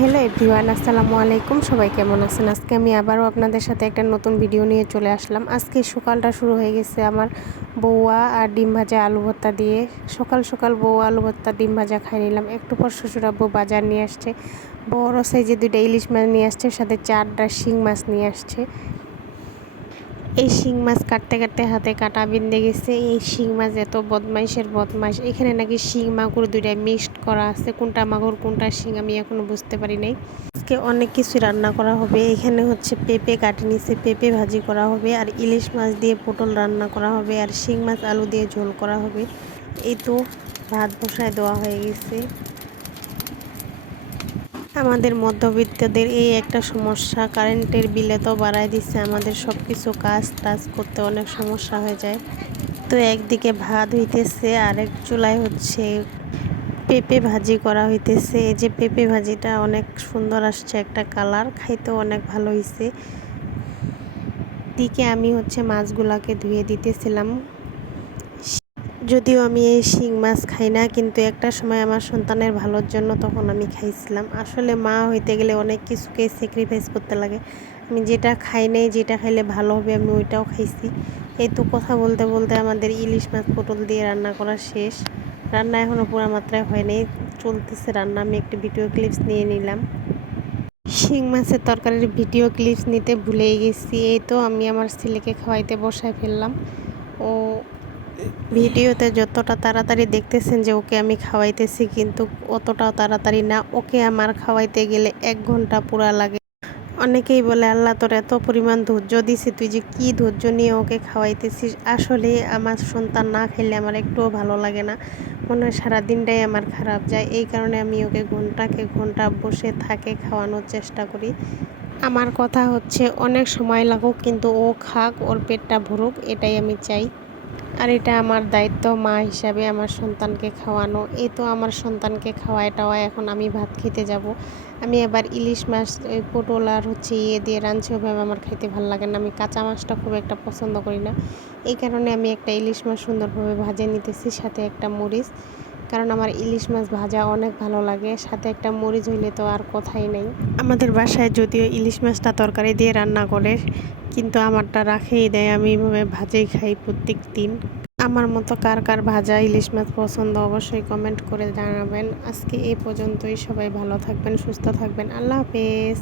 Hello everyone, আসসালামু আলাইকুম। সবাই কেমন আছেন? আজকে আমি আবারও আপনাদের সাথে একটা নতুন ভিডিও নিয়ে চলে আসলাম। আজকে সকালটা শুরু হয়ে গেছে আমার বউয়া আর ডিম ভাজা আলু ভর্তা দিয়ে। সকাল সকাল বউয়া আলু ভর্তা ডিম ভাজা খাই নিলাম। একটু পর শ্বশুর আব্বু বাজার নিয়ে আসছে, বড় সাইজে 2টা ইলিশ মাছ নিয়ে আসছে, সাথে 4টা শিং মাছ নিয়ে আসছে। এই শিং মাছ কাটতে কাটতে হাতে কাটা বিঁধে গেছে। এই শিং মাছ এত বদমাইশের বদমাইশ। এখানে নাকি শিং মাগুর দুইটাই মিক্সড করা আছে, কোনটা মাগুর কোনটা শিং আমি এখনো বুঝতে পারি নাই। আজকে অনেক কিছু রান্না করা হবে। এখানে হচ্ছে পেঁপে কাটে নিছে, পেঁপে ভাজি করা হবে, আর ইলিশ মাছ দিয়ে পটল রান্না করা হবে, আর শিং মাছ আলু দিয়ে ঝোল করা হবে। এই তো ভাত বসায় দেওয়া হয়ে গেছে। আমাদের মধ্যবিত্তদের এই একটা সমস্যা, কারেন্টের বিল এত বাড়ায় দিচ্ছে, আমাদের সব কিছু কাজ টাজ করতে অনেক সমস্যা হয়ে যায়। তো একদিকে ভাত হইতেছে, আরেক চুলায় হচ্ছে পেঁপে ভাজি করা হইতেছে। এই যে পেঁপে ভাজিটা অনেক সুন্দর আসছে, একটা কালার, খাইতেও অনেক ভালো হয়েছে। দিকে আমি হচ্ছে মাছগুলাকে ধুয়ে দিতেছিলাম। যদিও আমি এই শিং মাছ খাই না, কিন্তু একটা সময় আমার সন্তানের ভালোর জন্য তখন আমি খাইছিলাম। আসলে মা হইতে গেলে অনেক কিছুকে স্যাক্রিফাইস করতে লাগে। আমি যেটা খাই নাই, যেটা খাইলে ভালো হবে আমি ওইটাও খাইছি। এই তো কথা বলতে বলতে আমাদের ইলিশ মাছ পটল দিয়ে রান্না করা শেষ। রান্না এখনও পুরো মাত্রায় হয়নি, চলতেছে রান্না। আমি একটু ভিডিও ক্লিপস নিয়ে নিলাম। শিং মাছের তরকারির ভিডিও ক্লিপস নিতে ভুলেই গেছি। এই তো আমি আমার ছেলেকে খাওয়াইতে বসায় ফেললাম। ও ভিডিওতে যতটা তাড়াতাড়ি দেখতেছেন যে ওকে আমি খাওয়াইতেছি, কিন্তু অতটাও তাড়াতাড়ি না। ওকে আমার খাওয়াইতে গেলে 1 ঘন্টা পুরা লাগে। অনেকেই বলে, আল্লাহ তোর এত পরিমাণ ধৈর্য দিছে, তুই যে কী ধৈর্য নিয়ে ওকে খাওয়াইতেছিস। আসলে আমার সন্তান না খেলে আমার একটুও ভালো লাগে না, মনে হয় সারাদিনটাই আমার খারাপ যায়। এই কারণে আমি ওকে ঘন্টাকে ঘন্টা বসে থাকে খাওয়ানোর চেষ্টা করি। আমার কথা হচ্ছে অনেক সময় লাগুক, কিন্তু ও খাক, ওর পেটটা ভরুক, এটাই আমি চাই। আর এটা আমার দায়িত্ব মা হিসাবে আমার সন্তানকে খাওয়ানো। এই তো আমার সন্তানকে খাওয়ায় টাওয়ায় এখন আমি ভাত খেতে যাব। আমি এবার ইলিশ মাছ পটল আর হচ্ছে দিয়ে রাঁধছি, ওভাবে আমার খাইতে ভালো লাগে না। আমি কাঁচা মাছটা খুব একটা পছন্দ করি না। এই কারণে আমি একটা ইলিশ মাছ সুন্দরভাবে ভাজে নিতেছি, সাথে একটা মরিচ, কারণ আমার ইলিশ মাছ ভাজা অনেক ভালো লাগে। সাথে একটা মরিচ হইলে তো আর কথাই নেই। আমাদের বাসায় যদিও ইলিশ মাছটা তরকারি দিয়ে রান্না করে, কিন্তু আমারটা রাখেই দেয়, আমি এভাবে ভাজেই খাই প্রত্যেক দিন। আমার মতো কার কার ভাজা ইলিশ মাছ পছন্দ অবশ্যই কমেন্ট করে জানাবেন। আজকে এই পর্যন্তই। সবাই ভালো থাকবেন, সুস্থ থাকবেন। আল্লাহ হাফেজ।